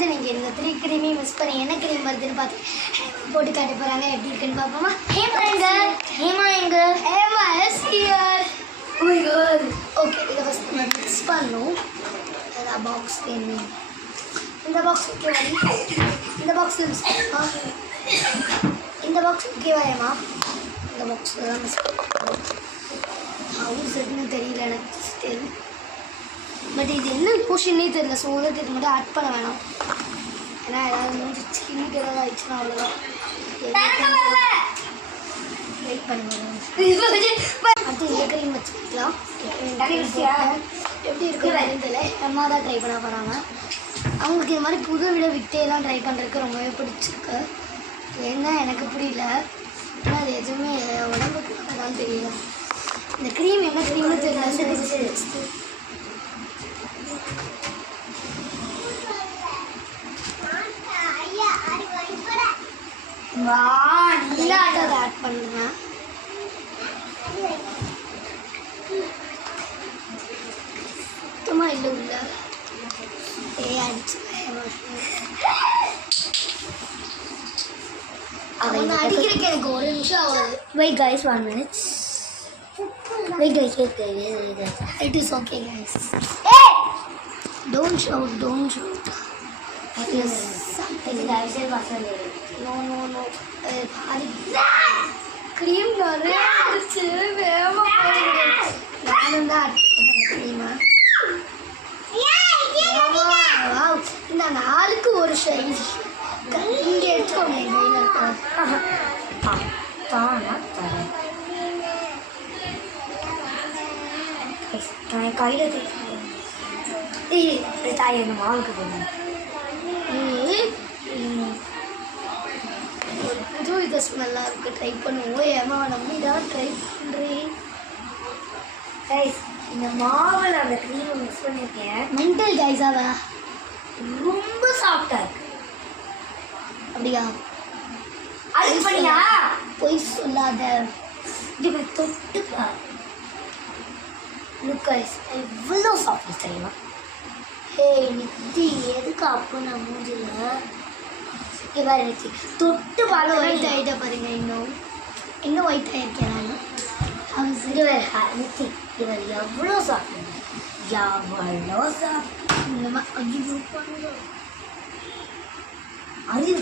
Friends நீங்கள் இந்த 3 க்ரீமையும் miss பண்ணி என்ன க்ரீம் வருதுன்னு பார்த்து போட்டு காட்ட போகிறாங்க. எப்படி இருக்குன்னு பார்ப்போமா? Hema is here. Oh my god. Okay, இதை ஃபஸ்ட் நம்ம மிக்ஸ் பண்ணணும். அதான் பாக்ஸ் வேணும். இந்த பாக்ஸ் ஓகேவா? இந்த பாக்ஸில் மிஸ் பண்ணலாம். இந்த பாக்ஸ் ஓகேவா ஏமா? இந்த பாக்ஸில் தான் மிஸ் பண்ணலாம். ஹவுஸ் எதுன்னு தெரியல எனக்கு. தெரியும், பட் இது என்ன போர்ஷன்னே தெரியல. ஸோ வந்துட்டு இது மட்டும் ஆட் பண்ண வேணாம். ஏன்னா ஏதாவது முடிச்சு இன்னைக்கு ஏதாவது ஆயிடுச்சுன்னா அவ்வளோதான். வெயிட் பண்ணுவோம். அடுத்து இந்த க்ரீம் வச்சுக்கலாம். எப்படி இருக்கு தெரியல. அம்மா தான் ட்ரை பண்ண போகிறாங்க. அவங்களுக்கு இது மாதிரி புது விட வித்தையெல்லாம் ட்ரை பண்ணுறதுக்கு ரொம்பவே பிடிச்சிருக்கு. என்ன எனக்கு புரியல. ஏன்னா அது எதுவுமே உடம்புக்கு தான் தெரியல. இந்த க்ரீம் என்ன க்ரீம்னு தெரியல. நல்லா அதை ஆட் பண்ணுறேன். சுத்தமாக இல்லை உள்ள அடிச்சு அவன் அடிக்கிறதுக்கு எனக்கு ஒரு நிமிஷம் ஆகுது. Wait guys, 1 minute. Wait guys. It is okay guys. Hey! Don't shout. Yes. Something guys, No. Cream நிறைய இருந்துச்சு. வேகமா போடுங்க. நானும் தான் க்ரீமா. இந்த 4க்கு ஒரு சைஸ் இங்கே எடுத்துக்கோங்க. கையில் தாய் எங்கள் மாவுக்கு போகணும். ஒரு புது வித ஸ்மெல்லாக இருக்குது. ட்ரை பண்ணுவோம். ஏமா நம்பி தான் ட்ரை பண்ணுறேன். கைஸ், இந்த மாவில் அந்த க்ரீமை மிக்ஸ் பண்ணியிருக்கேன். மென்டல் கைஸாவா? ரொம்ப சாஃப்டாக இருக்கு. அப்படியா? அது பண்ணியா? பொய் சொல்லாத. இது தொட்டு பாரு. லுக் கைஸ், எவ்வளோ சாஃப்ட் தெரியுமா? ஹே நித்தி, எதுக்கு அப்போ நான் மூஞ்சில இவ்வாறு நித்தி தொட்டு பாரு. ஒயிட் ஆகிட்ட பாருங்க. இன்னும் ஒயிட் ஆகிருக்கேன் நான். இவர் நித்தி, இவர் எவ்வளோ சாஃப்ட், எவ்வளோ சாஃப்ட். இந்த மாதிரி ஐயோ பண்ணுங்க. அறிவு